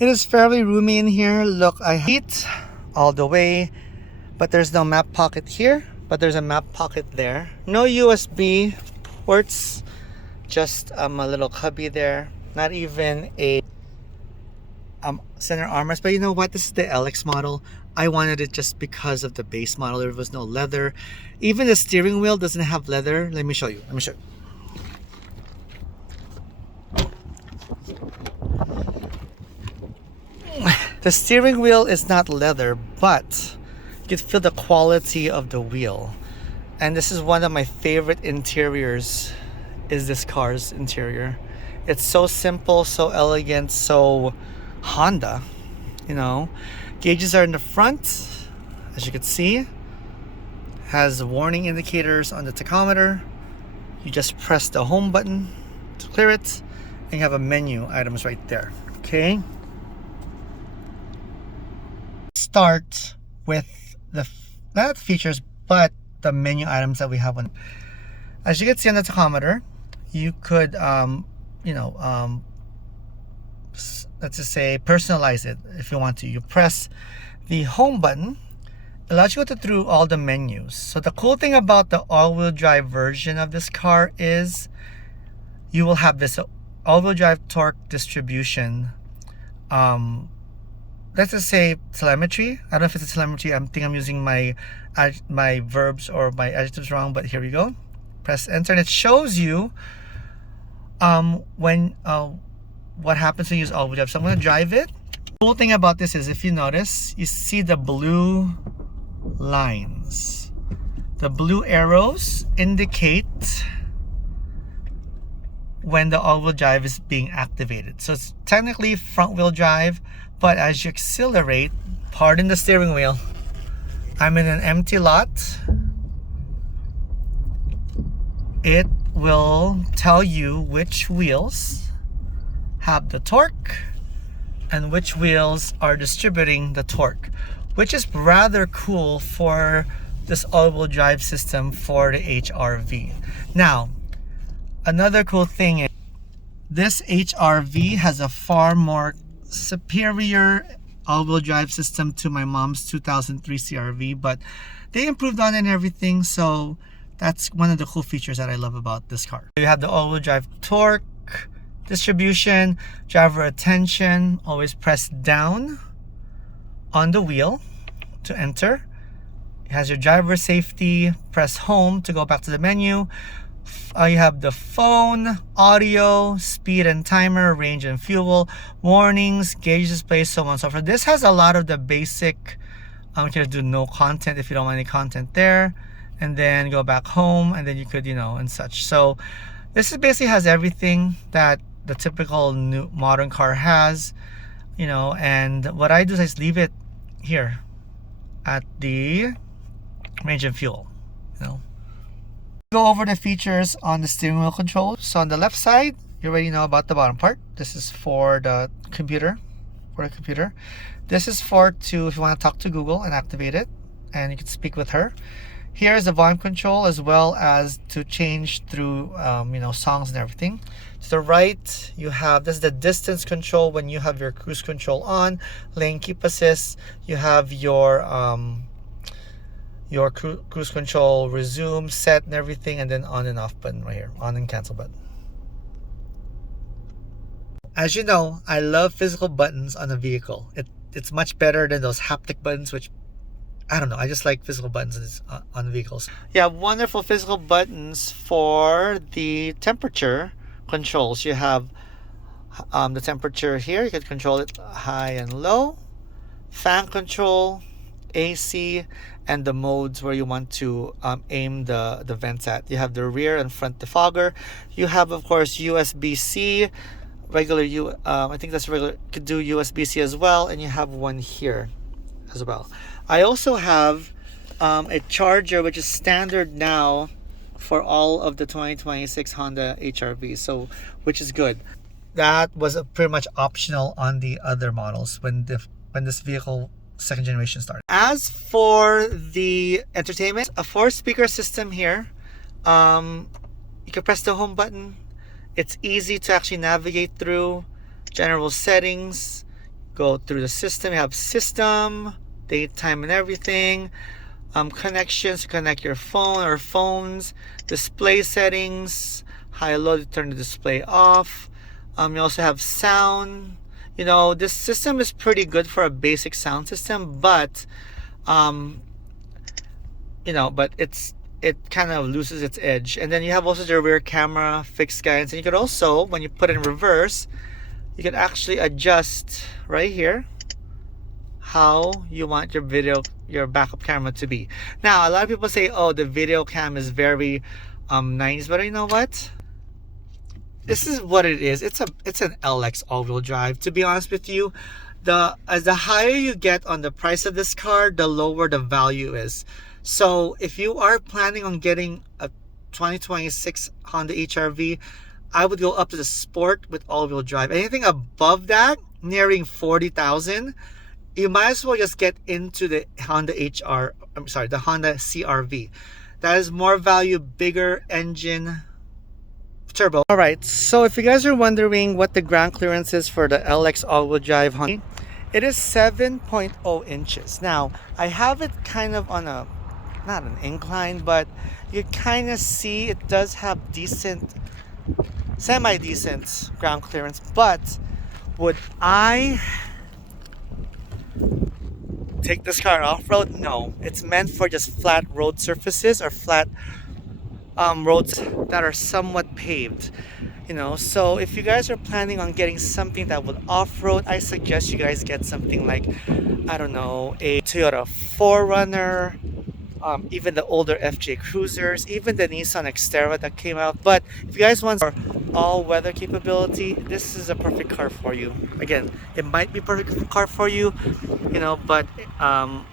It is fairly roomy in here. Look, I heat all the way, but there's no map pocket here, but there's a map pocket there. No USB ports, just a little cubby there. Not even a center armrest. But you know what? This is the LX model. I wanted it just because of the base model. There was no leather. Even the steering wheel doesn't have leather. Let me show you. The steering wheel is not leather, but you can feel the quality of the wheel. And this is one of my favorite interiors, is this car's interior. It's so simple, so elegant, so Honda, you know. Gauges are in the front, as you can see. Has warning indicators on the tachometer. You just press the home button to clear it, and you have a menu items right there. Okay. Start with the not features, but the menu items that we have on. As you can see on the tachometer, you could let's just say personalize it if you want to. You press the home button, it allows you to go through all the menus. So the cool thing about the all-wheel drive version of this car is you will have this all-wheel drive torque distribution. Let's just say telemetry. I don't know if it's a telemetry. I think I'm using my verbs or my adjectives wrong, but here we go. Press enter and it shows you what happens when you use all-wheel drive. So I'm going to drive it. The cool thing about this is, if you notice, you see the blue lines. The blue arrows indicate when the all-wheel drive is being activated. So it's technically front-wheel drive, but as you accelerate, pardon the steering wheel, I'm in an empty lot. It will tell you which wheels have the torque and which wheels are distributing the torque, which is rather cool for this all-wheel drive system for the HR-V. Now, another cool thing is this HR-V has a far more superior all-wheel drive system to my mom's 2003 CR-V, but they improved on it and everything, so that's one of the cool features that I love about this car. You have the all-wheel drive torque distribution, driver attention, always press down on the wheel to enter. It has your driver safety, press home to go back to the menu. You have the phone, audio, speed and timer, range and fuel, warnings, gauge display, so on and so forth. This has a lot of the basic, you can do no content if you don't want any content there, and then go back home, and then you could, and such. So this basically has everything that the typical new modern car has, and what I do is I just leave it here at the range and fuel, Go over the features on the steering wheel controls. So on the left side, you already know about the bottom part. This is for the computer. This is if you want to talk to Google and activate it, and you can speak with her. Here's the volume control, as well as to change through songs and everything. To the right, you have this is the distance control when you have your cruise control on. Lane keep assist. You have your cruise control, resume, set, and everything, and then on and off button right here, on and cancel button. As you know, I love physical buttons on a vehicle. It's much better than those haptic buttons, which I don't know. I just like physical buttons on vehicles. You have wonderful physical buttons for the temperature controls. You have the temperature here. You can control it high and low. Fan control, AC, and the modes where you want to aim the vents at. You have the rear and front defogger. You have, of course, USB-C, regular I think that's regular, could do USB-C as well, and you have one here as well. I also have a charger, which is standard now for all of the 2026 Honda HR-V, so which is good. That was pretty much optional on the other models when this vehicle second generation started. As for the entertainment, a 4-speaker system here. You can press the home button. It's easy to actually navigate through general settings, go through the system. You have system, daytime and everything. Connections to connect your phone or phones, display settings, high low to turn the display off. You also have sound. You know, this system is pretty good for a basic sound system, but you know, but it kind of loses its edge. And then you have also the rear camera, fixed guidance, and you could also, when you put it in reverse, you can actually adjust right here how you want your backup camera to be. Now, a lot of people say, oh, the video cam is very nice, but you know what? This is what it is. It's an LX all-wheel drive. To be honest with you, as the higher you get on the price of this car, the lower the value is. So if you are planning on getting a 2026 Honda HR-V, I would go up to the Sport with all-wheel drive. Anything above that, nearing 40,000, you might as well just get into the Honda CR-V. That is more value, bigger engine, turbo. All right, so if you guys are wondering what the ground clearance is for the LX all-wheel drive Honda, it is 7.0 inches. Now, I have it kind of on a, not an incline, but you kind of see it does have decent, semi-decent ground clearance. But would I take this car off-road? No. It's meant for just flat road surfaces or flat roads that are somewhat paved, you know. So if you guys are planning on getting something that would off-road, I suggest you guys get something like, I don't know, a Toyota 4Runner, even the older FJ Cruisers, even the Nissan Xterra that came out. But if you guys want all-weather capability, this is a perfect car for you. Again, it might be a perfect car for you, you know, but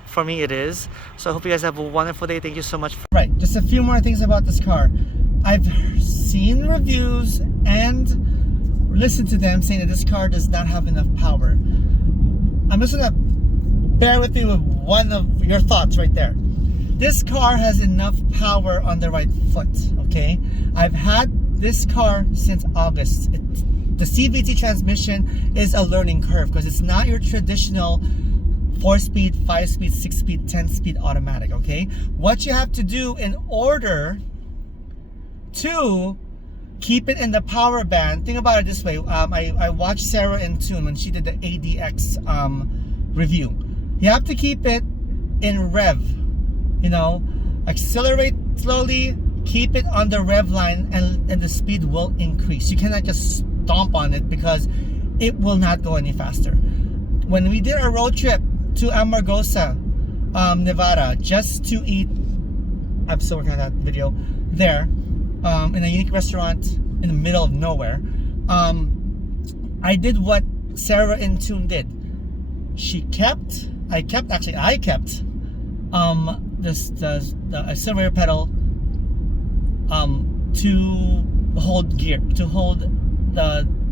for me it is. So I hope you guys have a wonderful day. Thank you so much. Right, just a few more things about this car. I've seen reviews and listened to them saying that this car does not have enough power. I'm just gonna bear with me with one of your thoughts right there. This car has enough power on the right foot, okay? I've had this car since August. The CVT transmission is a learning curve because it's not your traditional 4-speed, 5-speed, 6-speed, 10-speed automatic, okay? What you have to do in order to keep it in the power band, think about it this way. I watched Sarah in Tune when she did the ADX review. You have to keep it in rev, you know, accelerate slowly, keep it on the rev line, and the speed will increase. You cannot just stomp on it because it will not go any faster. When we did our road trip to Amargosa, Nevada, just to eat, I'm still working on that video, there, in a unique restaurant in the middle of nowhere, I did what Sarah in Tune did. I kept the accelerator pedal to hold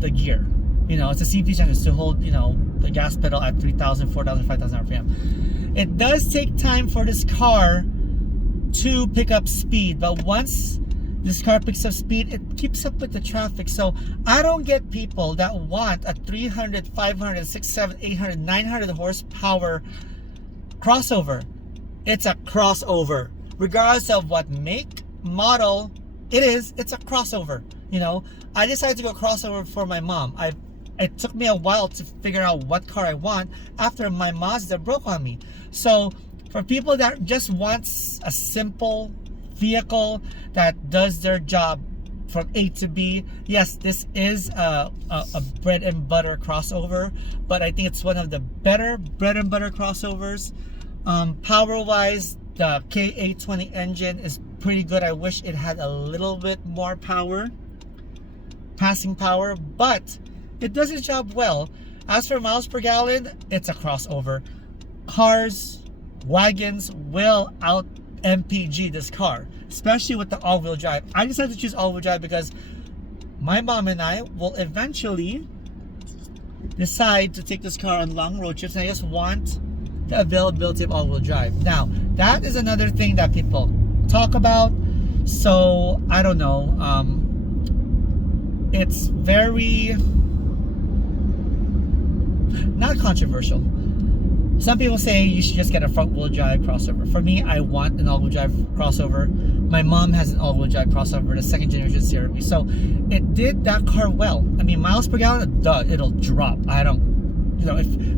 the gear. You know, it's a CVT transmission to hold, you know, the gas pedal at 3,000, 4,000, 5,000 RPM. It does take time for this car to pick up speed, but once this car picks up speed, it keeps up with the traffic. So I don't get people that want a 300, 500, 600, 700, 800, 900 horsepower crossover. It's a crossover. Regardless of what make, model it is, it's a crossover. You know, I decided to go crossover for my mom. It took me a while to figure out what car I want after my Mazda broke on me. So for people that just wants a simple vehicle that does their job from A to B, yes, this is a bread and butter crossover, but I think it's one of the better bread and butter crossovers. Power wise, the K820 engine is pretty good. I wish it had a little bit more power, passing power, but it does its job well. As for miles per gallon, it's a crossover. Cars, wagons will out MPG this car, especially with the all-wheel drive. I decided to choose all-wheel drive because my mom and I will eventually decide to take this car on long road trips, and I just want the availability of all-wheel drive. Now, that is another thing that people talk about. So I don't know. It's very not controversial. Some people say you should just get a front-wheel drive crossover. For me, I want an all-wheel drive crossover. My mom has an all-wheel drive crossover, the second generation CR-V. So it did that car well. I mean, miles per gallon, it'll drop. I don't,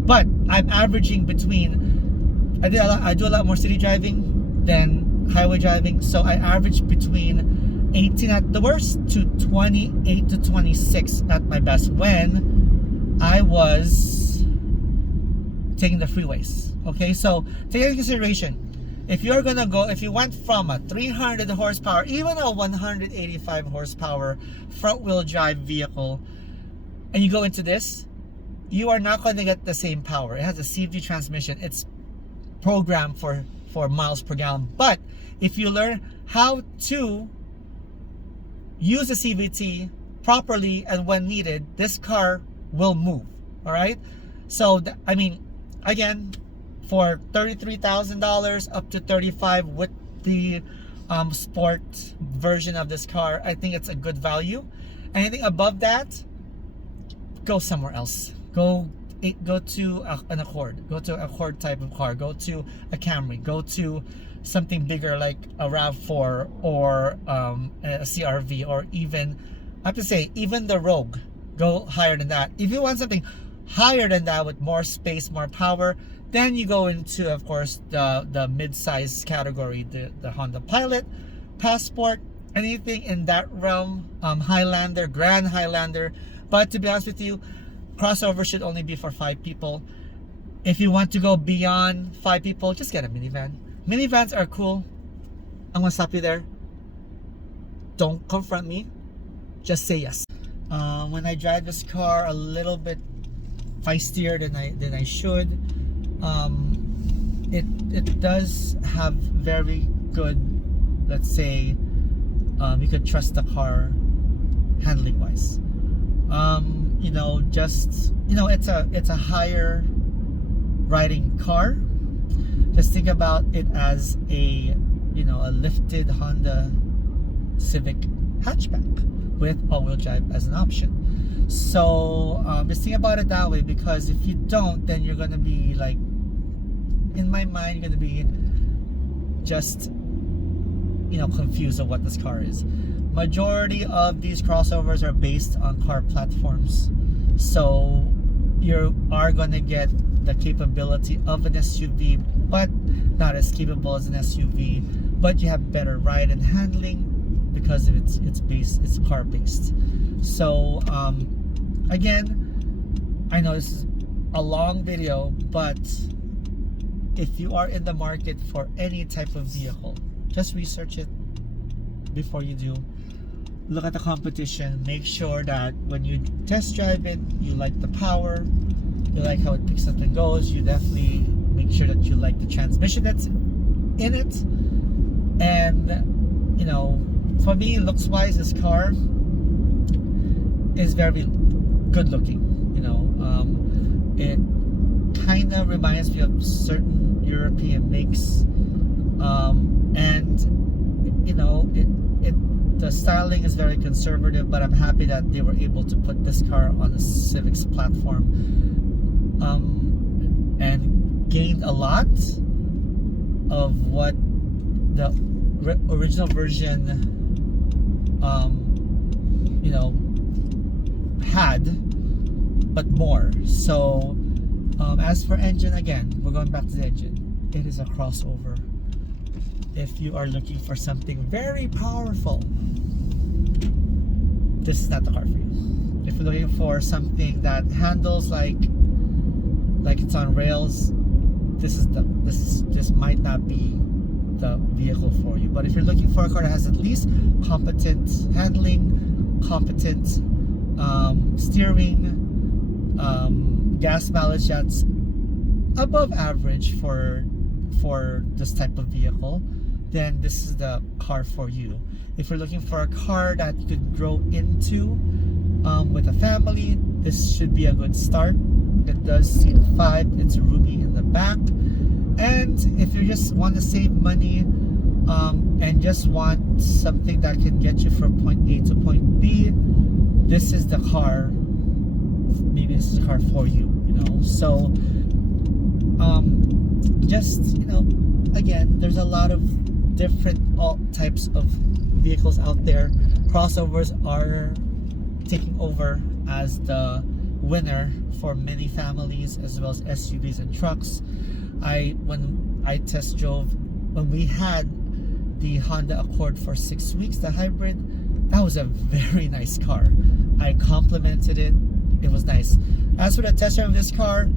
but I'm averaging between, I do a lot more city driving than highway driving. So I average between 18 at the worst to 28 to 26 at my best when I was taking the freeways. Okay, so take into consideration, if you went from a 300 horsepower, even a 185 horsepower front wheel drive vehicle, and you go into this, you are not going to get the same power. It has a CUV transmission. It's programmed for miles per gallon. But if you learn how to use the CVT properly and when needed, this car will move. All right, so I mean, again, for $33,000 up to $35,000 with the sport version of this car, I think it's a good value. Anything above that, go somewhere else. Go to an Accord. Go to an Accord type of car. Go to a Camry. Go to something bigger like a RAV4 or a CR-V, or even, I have to say, even the Rogue. Go higher than that. If you want something higher than that with more space, more power, then you go into, of course, the mid-size category, the Honda Pilot, Passport, anything in that realm, Highlander, Grand Highlander. But to be honest with you, crossover should only be for 5 people. If you want to go beyond 5 people, just get a minivan. Minivans are cool. I'm gonna stop you there. Don't confront me, just say yes. When I drive this car a little bit feistier than I should, it does have very good, let's say, you could trust the car handling wise. It's a higher riding car. Just think about it as a lifted Honda Civic hatchback with all-wheel drive as an option. So just think about it that way, because if you don't, then you're gonna be like, in my mind, you're gonna be just confused of what this car is. Majority of these crossovers are based on car platforms, so you are gonna get the capability of an SUV, but not as capable as an SUV. But you have better ride and handling because of it's car based. So again, I know this is a long video, but if you are in the market for any type of vehicle, just research it before you do. Look at the competition. Make sure that when you test drive it, you like the power, you like how it picks up and goes. You definitely make sure that you like the transmission that's in it. And for me, looks wise, this car is very good looking. It kind of reminds me of certain European makes, and the styling is very conservative, but I'm happy that they were able to put this car on the Civic's platform, and gained a lot of what the original version had, but more. So as for engine, again, we're going back to the engine. It is a crossover. If you are looking for something very powerful, this is not the car for you. If you're looking for something that handles like it's on rails, this might not be the vehicle for you. But if you're looking for a car that has at least competent handling, competent steering, gas mileage that's above average for this type of vehicle, then this is the car for you. If you're looking for a car that you could grow into with a family, this should be a good start. It does seat 5. It's roomy in the back. And if you just want to save money and just want something that can get you from point A to point B, this is the car maybe this is a car for you, you know. So just, you know, again, there's a lot of different all types of vehicles out there. Crossovers are taking over as the winner for many families, as well as SUVs and trucks. When I test drove, when we had the Honda Accord for 6 weeks, the hybrid, that was a very nice car. I complimented it. It was nice. As for the test drive of this car,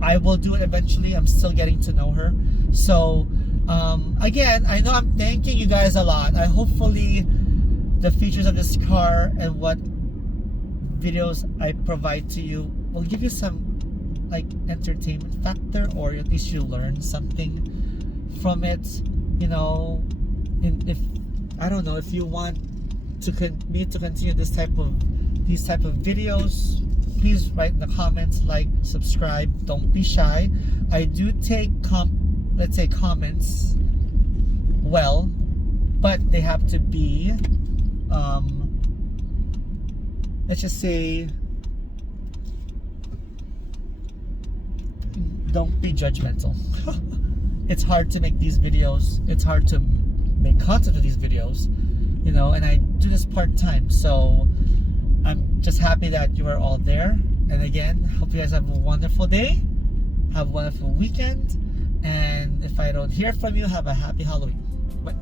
I will do it eventually. I'm still getting to know her. So again, I know I'm thanking you guys a lot. Hopefully the features of this car and what videos I provide to you will give you some like entertainment factor, or at least you learn something from it, you know. If I don't know, if you want me to continue these type of videos, please write in the comments, like, subscribe. Don't be shy. I do take let's say comments well, but they have to be let's just say, don't be judgmental. It's hard to make these videos. It's hard to make content of these videos, you know, and I do this part-time. So I'm just happy that you are all there. And again, hope you guys have a wonderful day. Have a wonderful weekend. And if I don't hear from you, have a happy Halloween. Bye.